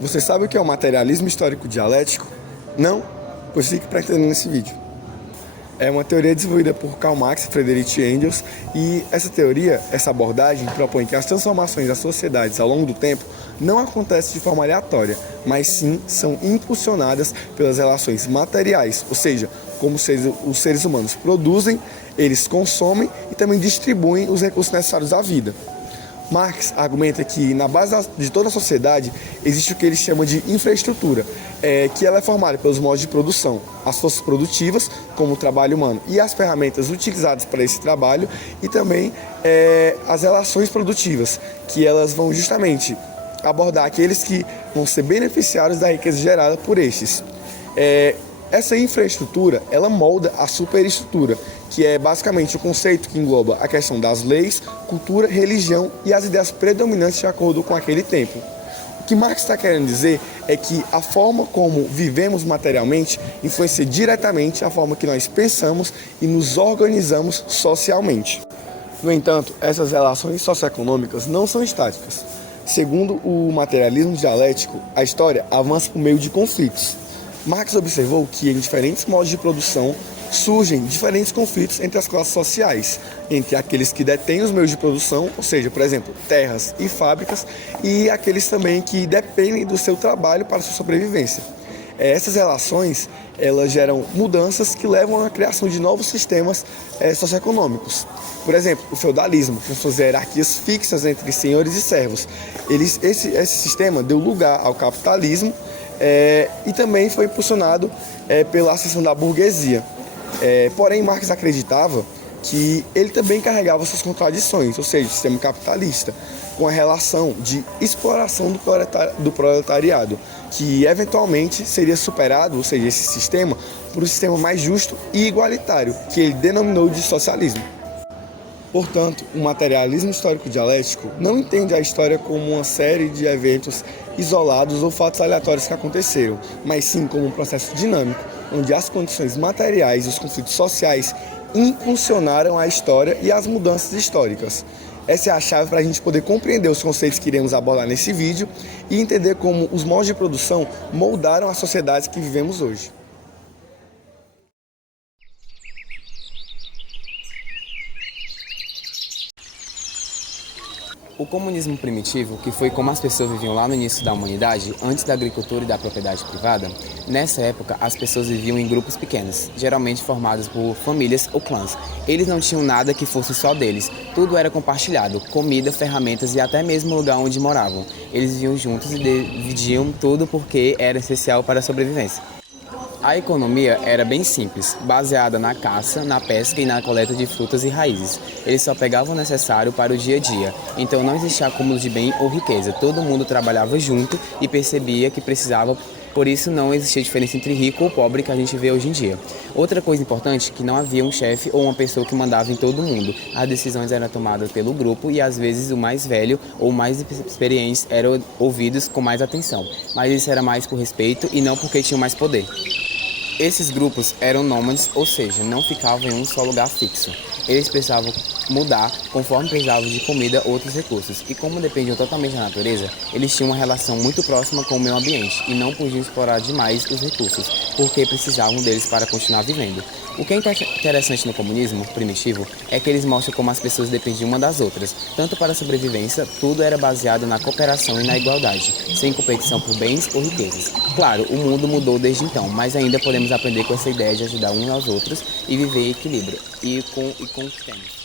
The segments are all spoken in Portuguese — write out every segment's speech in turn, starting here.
Você sabe o que é o materialismo histórico dialético? Não? Pois fique para entender nesse vídeo. É uma teoria desenvolvida por Karl Marx e Friedrich Engels, e essa teoria, essa abordagem, propõe que as transformações das sociedades ao longo do tempo não acontecem de forma aleatória, mas sim são impulsionadas pelas relações materiais, ou seja, como os seres humanos produzem, eles consomem e também distribuem os recursos necessários à vida. Marx argumenta que na base de toda a sociedade existe o que ele chama de infraestrutura, que ela é formada pelos modos de produção, as forças produtivas, como o trabalho humano, e as ferramentas utilizadas para esse trabalho, e também as relações produtivas, que elas vão justamente abordar aqueles que vão ser beneficiários da riqueza gerada por estes. Essa infraestrutura, ela molda a superestrutura, que é basicamente o conceito que engloba a questão das leis, cultura, religião e as ideias predominantes de acordo com aquele tempo. O que Marx está querendo dizer é que a forma como vivemos materialmente influencia diretamente a forma que nós pensamos e nos organizamos socialmente. No entanto, essas relações socioeconômicas não são estáticas. Segundo o materialismo dialético, a história avança por meio de conflitos. Marx observou que em diferentes modos de produção surgem diferentes conflitos entre as classes sociais, entre aqueles que detêm os meios de produção, ou seja, por exemplo, terras e fábricas, e aqueles também que dependem do seu trabalho para sua sobrevivência. Essas relações, elas geram mudanças que levam à criação de novos sistemas socioeconômicos. Por exemplo, o feudalismo, com suas hierarquias fixas entre senhores e servos. Esse sistema deu lugar ao capitalismo, e também foi impulsionado pela ascensão da burguesia. Porém, Marx acreditava que ele também carregava suas contradições, ou seja, o sistema capitalista, com a relação de exploração do proletariado, que eventualmente seria superado, ou seja, esse sistema, por um sistema mais justo e igualitário, que ele denominou de socialismo. Portanto, o materialismo histórico dialético não entende a história como uma série de eventos isolados ou fatos aleatórios que aconteceram, mas sim como um processo dinâmico, onde as condições materiais e os conflitos sociais impulsionaram a história e as mudanças históricas. Essa é a chave para a gente poder compreender os conceitos que iremos abordar nesse vídeo e entender como os modos de produção moldaram as sociedades que vivemos hoje. O comunismo primitivo, que foi como as pessoas viviam lá no início da humanidade, antes da agricultura e da propriedade privada, nessa época as pessoas viviam em grupos pequenos, geralmente formados por famílias ou clãs. Eles não tinham nada que fosse só deles, tudo era compartilhado, comida, ferramentas e até mesmo o lugar onde moravam. Eles viviam juntos e dividiam tudo porque era essencial para a sobrevivência. A economia era bem simples, baseada na caça, na pesca e na coleta de frutas e raízes. Eles só pegavam o necessário para o dia a dia, então não existia acúmulo de bem ou riqueza. Todo mundo trabalhava junto e percebia que precisava, por isso não existia diferença entre rico ou pobre que a gente vê hoje em dia. Outra coisa importante é que não havia um chefe ou uma pessoa que mandava em todo mundo. As decisões eram tomadas pelo grupo e às vezes o mais velho ou mais experiente eram ouvidos com mais atenção, mas isso era mais por respeito e não porque tinham mais poder. Esses grupos eram nômades, ou seja, não ficavam em um só lugar fixo. Eles precisavam mudar conforme precisavam de comida ou outros recursos. E como dependiam totalmente da natureza, eles tinham uma relação muito próxima com o meio ambiente e não podiam explorar demais os recursos, porque precisavam deles para continuar vivendo. O que é interessante no comunismo primitivo é que eles mostram como as pessoas dependiam uma das outras. Tanto para a sobrevivência, tudo era baseado na cooperação e na igualdade, sem competição por bens ou riquezas. Claro, o mundo mudou desde então, mas ainda podemos aprender com essa ideia de ajudar uns aos outros e viver em equilíbrio e com o que temos.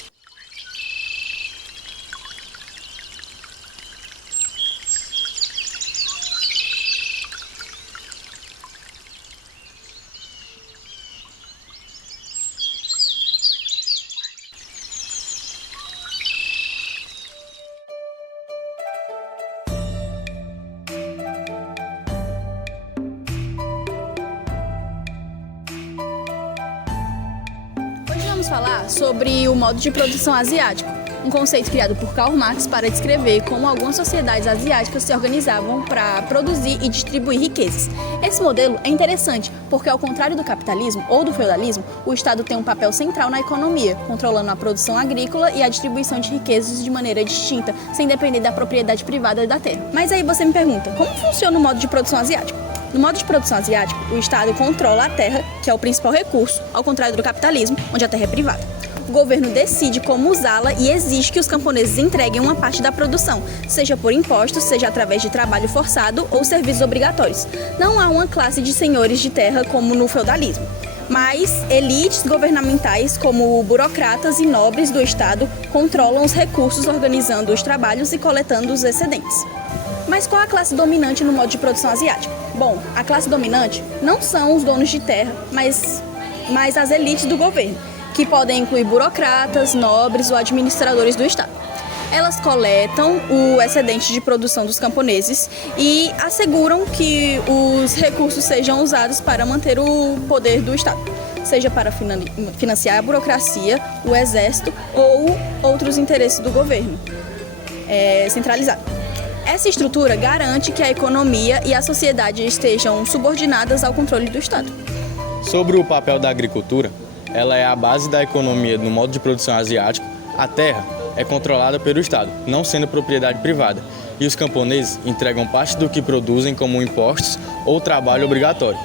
Hoje vamos falar sobre o modo de produção asiático. um conceito criado por Karl Marx para descrever como algumas sociedades asiáticas se organizavam para produzir e distribuir riquezas. Esse modelo é interessante porque, ao contrário do capitalismo ou do feudalismo, o Estado tem um papel central na economia, controlando a produção agrícola e a distribuição de riquezas de maneira distinta, sem depender da propriedade privada da terra. Mas aí você me pergunta, como funciona o modo de produção asiático? No modo de produção asiático, o Estado controla a terra, que é o principal recurso, ao contrário do capitalismo, onde a terra é privada. O governo decide como usá-la e exige que os camponeses entreguem uma parte da produção, seja por impostos, seja através de trabalho forçado ou serviços obrigatórios. Não há uma classe de senhores de terra como no feudalismo, mas elites governamentais, como burocratas e nobres do Estado, controlam os recursos, organizando os trabalhos e coletando os excedentes. Mas qual a classe dominante no modo de produção asiático? Bom, a classe dominante não são os donos de terra, mas as elites do governo, que podem incluir burocratas, nobres ou administradores do Estado. Elas coletam o excedente de produção dos camponeses e asseguram que os recursos sejam usados para manter o poder do Estado, seja para financiar a burocracia, o exército ou outros interesses do governo centralizado. Essa estrutura garante que a economia e a sociedade estejam subordinadas ao controle do Estado. Sobre o papel da agricultura, ela é a base da economia no modo de produção asiático. A terra é controlada pelo Estado, não sendo propriedade privada, e os camponeses entregam parte do que produzem como impostos ou trabalho obrigatório.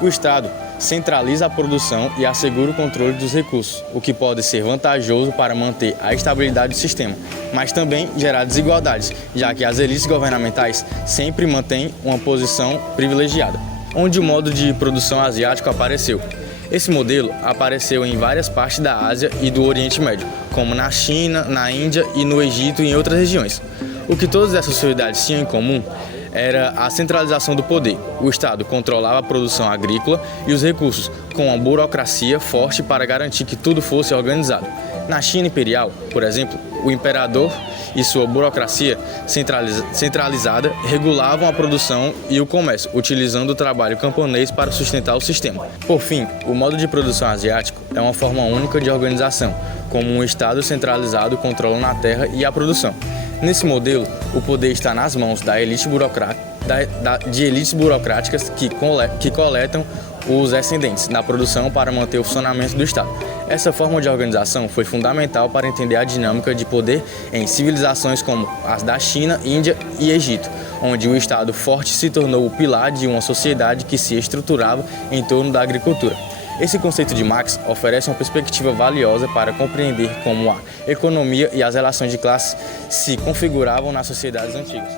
O Estado centraliza a produção e assegura o controle dos recursos, o que pode ser vantajoso para manter a estabilidade do sistema, mas também gerar desigualdades, já que as elites governamentais sempre mantêm uma posição privilegiada. Onde o modo de produção asiático apareceu? Esse modelo apareceu em várias partes da Ásia e do Oriente Médio, como na China, na Índia e no Egito e em outras regiões. O que todas essas sociedades tinham em comum era a centralização do poder. O Estado controlava a produção agrícola e os recursos, com uma burocracia forte para garantir que tudo fosse organizado. Na China imperial, por exemplo, o imperador e sua burocracia centralizada regulavam a produção e o comércio, utilizando o trabalho camponês para sustentar o sistema. Por fim, o modo de produção asiático é uma forma única de organização, como um Estado centralizado controlando a terra e a produção. Nesse modelo, o poder está nas mãos de elites burocráticas que coletam os excedentes na produção para manter o funcionamento do Estado. Essa forma de organização foi fundamental para entender a dinâmica de poder em civilizações como as da China, Índia e Egito, onde o Estado forte se tornou o pilar de uma sociedade que se estruturava em torno da agricultura. Esse conceito de Marx oferece uma perspectiva valiosa para compreender como a economia e as relações de classe se configuravam nas sociedades antigas.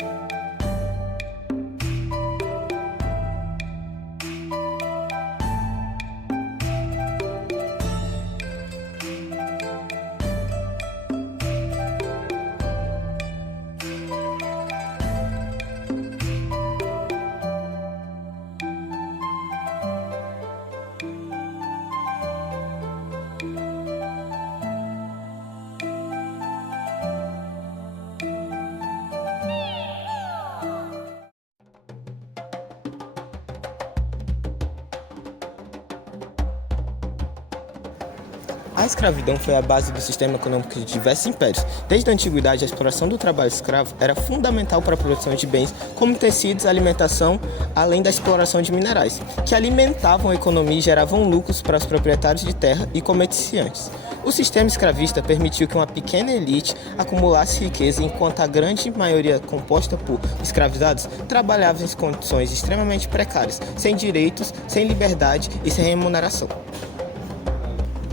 A escravidão foi a base do sistema econômico de diversos impérios. Desde a antiguidade, a exploração do trabalho escravo era fundamental para a produção de bens como tecidos, alimentação, além da exploração de minerais, que alimentavam a economia e geravam lucros para os proprietários de terra e comerciantes. O sistema escravista permitiu que uma pequena elite acumulasse riqueza, enquanto a grande maioria, composta por escravizados, trabalhava em condições extremamente precárias, sem direitos, sem liberdade e sem remuneração.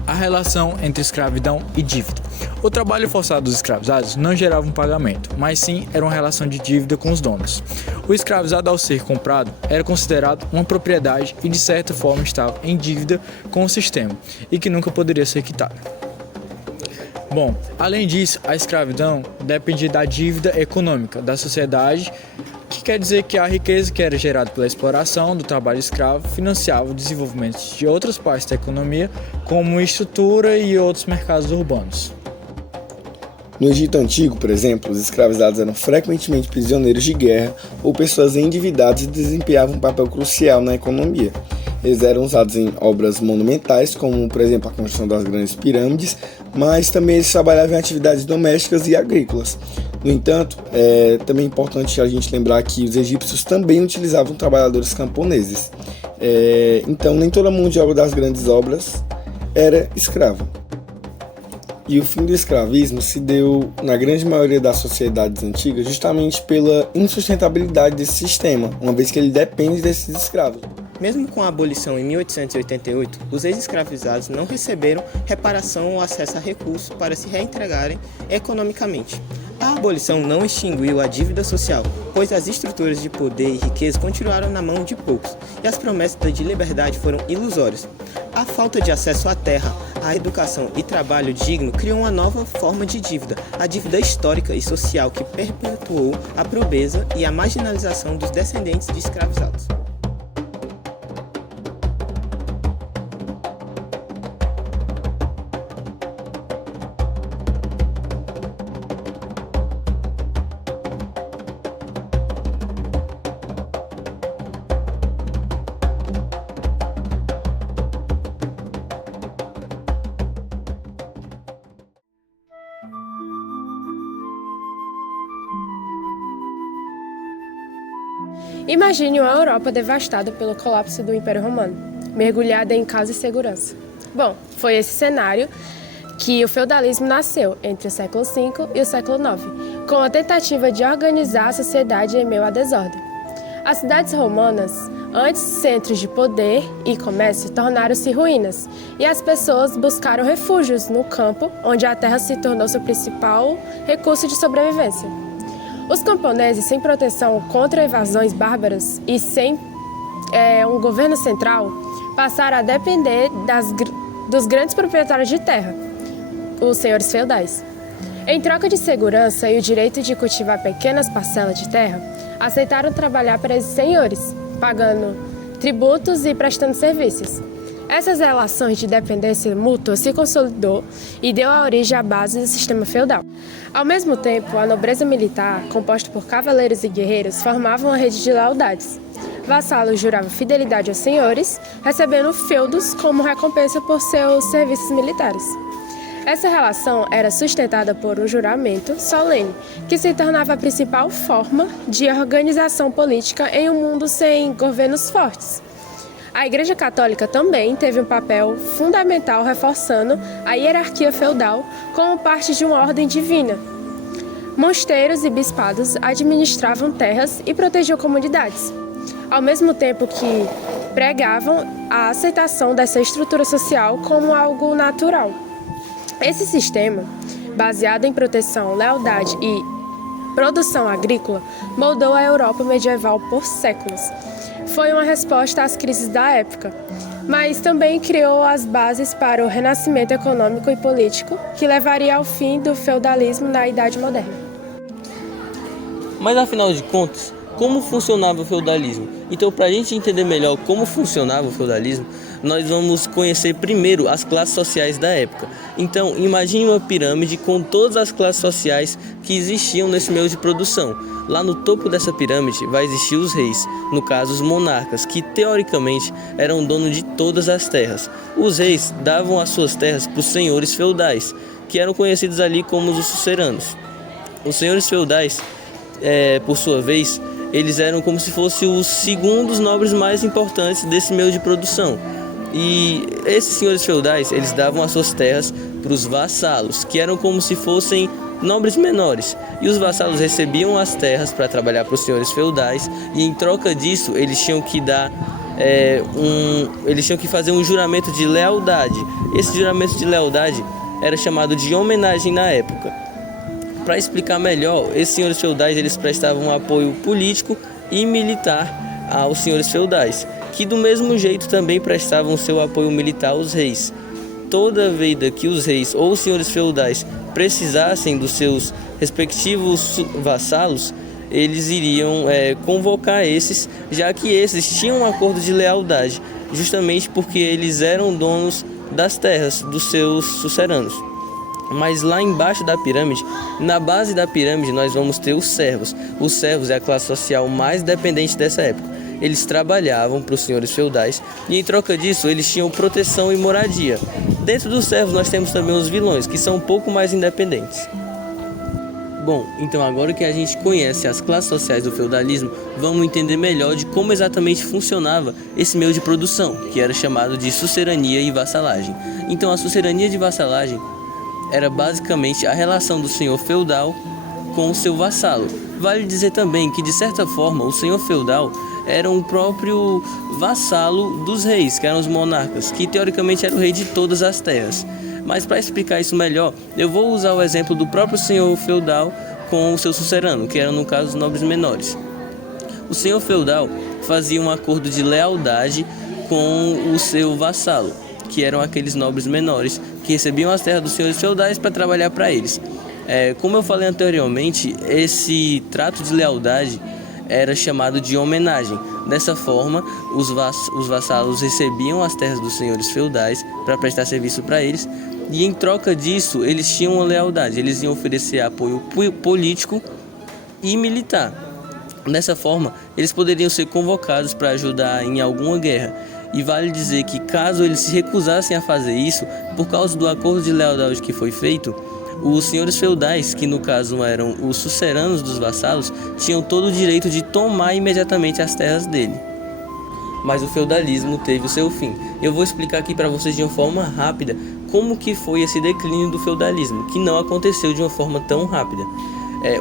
A relação entre escravidão e dívida. O trabalho forçado dos escravizados não gerava um pagamento, mas sim era uma relação de dívida com os donos. O escravizado, ao ser comprado, era considerado uma propriedade e de certa forma estava em dívida com o sistema e que nunca poderia ser quitada. Bom, além disso, a escravidão dependia da dívida econômica da sociedade, que quer dizer que a riqueza que era gerada pela exploração do trabalho escravo financiava o desenvolvimento de outras partes da economia, como estrutura e outros mercados urbanos. No Egito Antigo, por exemplo, os escravizados eram frequentemente prisioneiros de guerra ou pessoas endividadas e desempenhavam um papel crucial na economia. Eles eram usados em obras monumentais, como, por exemplo, a construção das grandes pirâmides, mas também eles trabalhavam em atividades domésticas e agrícolas. No entanto, é também importante a gente lembrar que os egípcios também utilizavam trabalhadores camponeses. Então, nem toda a mão de obra das grandes obras era escrava. E o fim do escravismo se deu, na grande maioria das sociedades antigas, justamente pela insustentabilidade desse sistema, uma vez que ele depende desses escravos. Mesmo com a abolição em 1888, os ex-escravizados não receberam reparação ou acesso a recursos para se reintegrarem economicamente. A abolição não extinguiu a dívida social, pois as estruturas de poder e riqueza continuaram na mão de poucos, e as promessas de liberdade foram ilusórias. A falta de acesso à terra, à educação e trabalho digno criou uma nova forma de dívida, a dívida histórica e social que perpetuou a pobreza e a marginalização dos descendentes de escravizados. Imagine uma Europa devastada pelo colapso do Império Romano, mergulhada em caos e insegurança. Bom, foi esse cenário que o feudalismo nasceu entre o século V e o século IX, com a tentativa de organizar a sociedade em meio à desordem. As cidades romanas, antes centros de poder e comércio, tornaram-se ruínas, e as pessoas buscaram refúgios no campo, onde a terra se tornou seu principal recurso de sobrevivência. Os camponeses, sem proteção contra invasões bárbaras e sem um governo central, passaram a depender dos grandes proprietários de terra, os senhores feudais. Em troca de segurança e o direito de cultivar pequenas parcelas de terra, aceitaram trabalhar para esses senhores, pagando tributos e prestando serviços. Essas relações de dependência mútua se consolidou e deu a origem à base do sistema feudal. Ao mesmo tempo, a nobreza militar, composta por cavaleiros e guerreiros, formava uma rede de lealdades. Vassalos juravam fidelidade aos senhores, recebendo feudos como recompensa por seus serviços militares. Essa relação era sustentada por um juramento solene, que se tornava a principal forma de organização política em um mundo sem governos fortes. A Igreja Católica também teve um papel fundamental reforçando a hierarquia feudal como parte de uma ordem divina. Mosteiros e bispados administravam terras e protegiam comunidades, ao mesmo tempo que pregavam a aceitação dessa estrutura social como algo natural. Esse sistema, baseado em proteção, lealdade e produção agrícola, moldou a Europa medieval por séculos. Foi uma resposta às crises da época, mas também criou as bases para o renascimento econômico e político, que levaria ao fim do feudalismo na Idade Moderna. Mas afinal de contas, como funcionava o feudalismo? Então, para a gente entender melhor como funcionava o feudalismo, nós vamos conhecer primeiro as classes sociais da época. Então, imagine uma pirâmide com todas as classes sociais que existiam nesse meio de produção. Lá no topo dessa pirâmide vai existir os reis, no caso os monarcas, que teoricamente eram donos de todas as terras. Os reis davam as suas terras para os senhores feudais, que eram conhecidos ali como os suceranos. Os senhores feudais, por sua vez, eles eram como se fossem os segundos nobres mais importantes desse meio de produção. E esses senhores feudais, eles davam as suas terras para os vassalos, que eram como se fossem nobres menores. E os vassalos recebiam as terras para trabalhar para os senhores feudais, e em troca disso eles tinham que dar eles tinham que fazer um juramento de lealdade. Esse juramento de lealdade era chamado de homenagem na época. Para explicar melhor, esses senhores feudais eles prestavam um apoio político e militar aos senhores feudais, que do mesmo jeito também prestavam seu apoio militar aos reis. Toda vez que os reis ou os senhores feudais precisassem dos seus respectivos vassalos, eles iriam convocar esses, já que esses tinham um acordo de lealdade, justamente porque eles eram donos das terras dos seus suceranos. Mas lá embaixo da pirâmide, na base da pirâmide, nós vamos ter os servos. Os servos é a classe social mais dependente dessa época. eles trabalhavam para os senhores feudais e em troca disso eles tinham proteção e moradia. Dentro dos servos nós temos também os vilões, que são um pouco mais independentes. Bom, então agora que a gente conhece as classes sociais do feudalismo, vamos entender melhor de como exatamente funcionava esse meio de produção, que era chamado de sucerania e vassalagem. Então a sucerania de vassalagem era basicamente a relação do senhor feudal com o seu vassalo. Vale dizer também que, de certa forma, o senhor feudal era um próprio vassalo dos reis, que eram os monarcas, que teoricamente era o rei de todas as terras. Mas para explicar isso melhor, eu vou usar o exemplo do próprio senhor feudal com o seu sucerano, que eram no caso os nobres menores. O senhor feudal fazia um acordo de lealdade com o seu vassalo, que eram aqueles nobres menores que recebiam as terras dos senhores feudais para trabalhar para eles. Como eu falei anteriormente, esse trato de lealdade era chamado de homenagem. Dessa forma, os vassalos recebiam as terras dos senhores feudais para prestar serviço para eles, e em troca disso eles tinham uma lealdade, eles iam oferecer apoio político e militar. Dessa forma, eles poderiam ser convocados para ajudar em alguma guerra. E vale dizer que caso eles se recusassem a fazer isso, por causa do acordo de lealdade que foi feito, os senhores feudais, que no caso eram os suceranos dos vassalos, tinham todo o direito de tomar imediatamente as terras dele. Mas o feudalismo teve o seu fim. Eu vou explicar aqui para vocês de uma forma rápida como que foi esse declínio do feudalismo, que não aconteceu de uma forma tão rápida.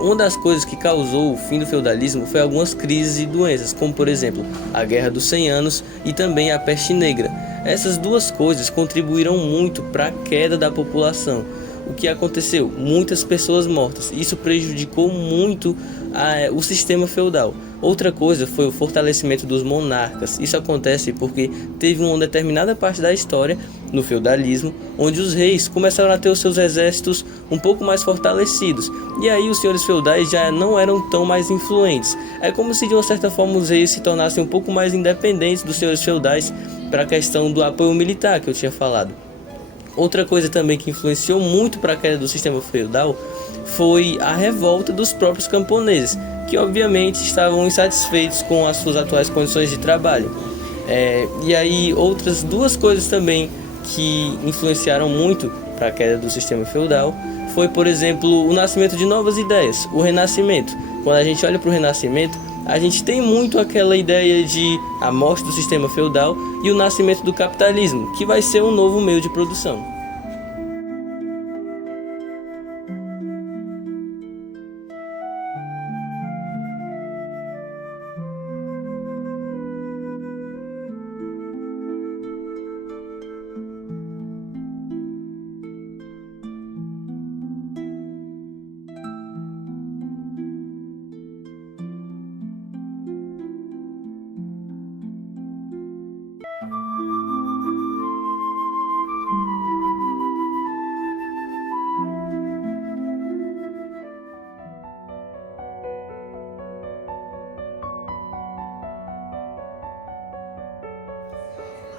Uma das coisas que causou o fim do feudalismo foi algumas crises e doenças, como por exemplo a Guerra dos 100 Anos e também a Peste Negra. Essas duas coisas contribuíram muito para a queda da população. O que aconteceu? Muitas pessoas mortas. Isso prejudicou muito o sistema feudal. Outra coisa foi o fortalecimento dos monarcas. Isso acontece porque teve uma determinada parte da história, no feudalismo, onde os reis começaram a ter os seus exércitos um pouco mais fortalecidos. E aí os senhores feudais já não eram tão mais influentes. É como se de uma certa forma os reis se tornassem um pouco mais independentes dos senhores feudais para a questão do apoio militar que eu tinha falado. Outra coisa também que influenciou muito para a queda do sistema feudal foi a revolta dos próprios camponeses, que obviamente estavam insatisfeitos com as suas atuais condições de trabalho. E aí outras duas coisas também que influenciaram muito para a queda do sistema feudal foi, por exemplo, o nascimento de novas ideias, o Renascimento. Quando a gente olha para o Renascimento, a gente tem muito aquela ideia de a morte do sistema feudal e o nascimento do capitalismo, que vai ser um novo meio de produção.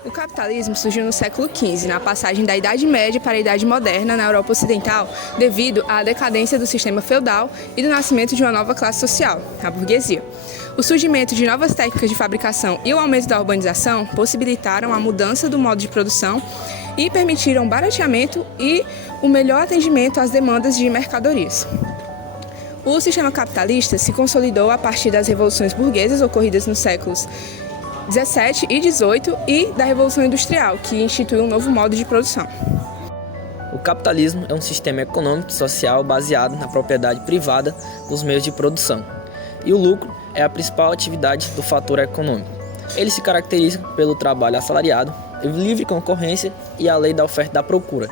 O capitalismo surgiu no século XV, na passagem da Idade Média para a Idade Moderna na Europa Ocidental, devido à decadência do sistema feudal e do nascimento de uma nova classe social, a burguesia. O surgimento de novas técnicas de fabricação e o aumento da urbanização possibilitaram a mudança do modo de produção e permitiram o barateamento e o melhor atendimento às demandas de mercadorias. O sistema capitalista se consolidou a partir das revoluções burguesas ocorridas nos séculos 17 e 18 e da Revolução Industrial, que instituiu um novo modo de produção. O capitalismo é um sistema econômico e social baseado na propriedade privada dos meios de produção. E o lucro é a principal atividade do fator econômico. Ele se caracteriza pelo trabalho assalariado, livre concorrência e a lei da oferta e da procura.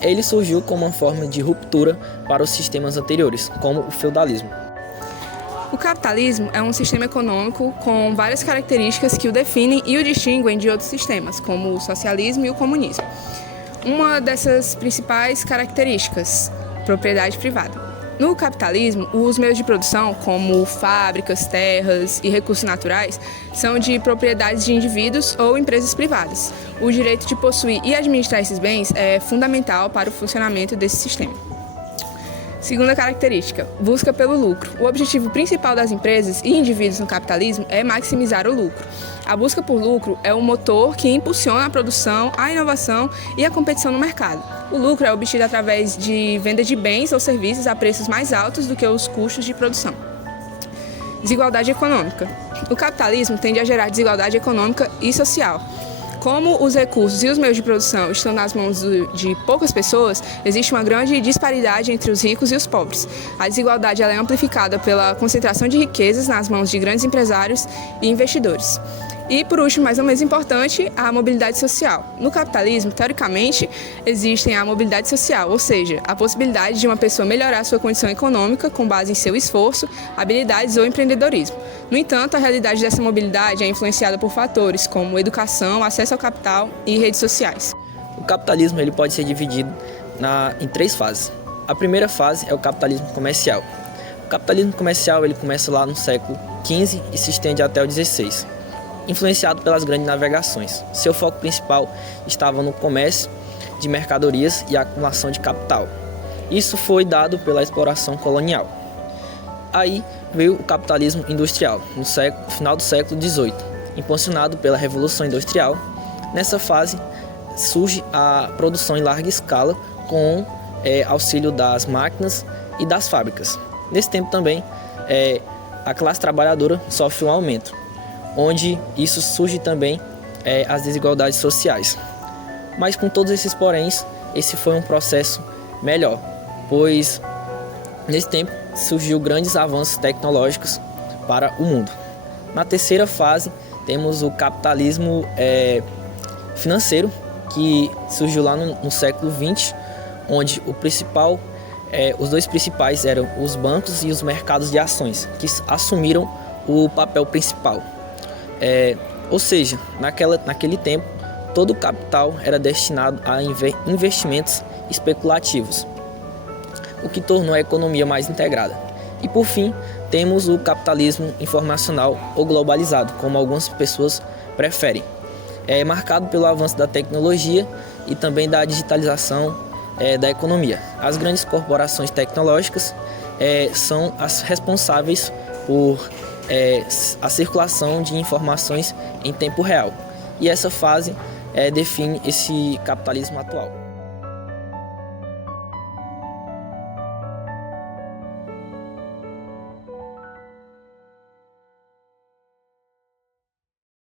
Ele surgiu como uma forma de ruptura para os sistemas anteriores, como o feudalismo. O capitalismo é um sistema econômico com várias características que o definem e o distinguem de outros sistemas, como o socialismo e o comunismo. Uma dessas principais características, propriedade privada. No capitalismo, os meios de produção, como fábricas, terras e recursos naturais, são de propriedades de indivíduos ou empresas privadas. O direito de possuir e administrar esses bens é fundamental para o funcionamento desse sistema. Segunda característica, busca pelo lucro. O objetivo principal das empresas e indivíduos no capitalismo é maximizar o lucro. A busca por lucro é o motor que impulsiona a produção, a inovação e a competição no mercado. O lucro é obtido através de venda de bens ou serviços a preços mais altos do que os custos de produção. Desigualdade econômica. O capitalismo tende a gerar desigualdade econômica e social. Como os recursos e os meios de produção estão nas mãos de poucas pessoas, existe uma grande disparidade entre os ricos e os pobres. A desigualdade ela é amplificada pela concentração de riquezas nas mãos de grandes empresários e investidores. E, por último, mas não menos importante, a mobilidade social. No capitalismo, teoricamente, existe a mobilidade social, ou seja, a possibilidade de uma pessoa melhorar sua condição econômica com base em seu esforço, habilidades ou empreendedorismo. No entanto, a realidade dessa mobilidade é influenciada por fatores como educação, acesso ao capital e redes sociais. O capitalismo ele pode ser dividido em 3 fases. A primeira fase é o capitalismo comercial. O capitalismo comercial ele começa lá no século XV e se estende até o XVI. Influenciado pelas grandes navegações. Seu foco principal estava no comércio de mercadorias e a acumulação de capital. Isso foi dado pela exploração colonial. Aí veio o capitalismo industrial, no final do século XVIII, impulsionado pela Revolução Industrial. Nessa fase surge a produção em larga escala com auxílio das máquinas e das fábricas. Nesse tempo também a classe trabalhadora sofre um aumento, onde isso surge também as desigualdades sociais. Mas com todos esses poréns, esse foi um processo melhor, pois nesse tempo surgiu grandes avanços tecnológicos para o mundo. Na terceira fase, temos o capitalismo financeiro, que surgiu lá no século XX, onde os dois principais eram os bancos e os mercados de ações, que assumiram o papel principal. Ou seja, naquele tempo, todo o capital era destinado a investimentos especulativos, o que tornou a economia mais integrada. E por fim, temos o capitalismo informacional ou globalizado, como algumas pessoas preferem. É marcado pelo avanço da tecnologia e também da digitalização da economia. As grandes corporações tecnológicas são as responsáveis por a circulação de informações em tempo real. E essa fase define esse capitalismo atual.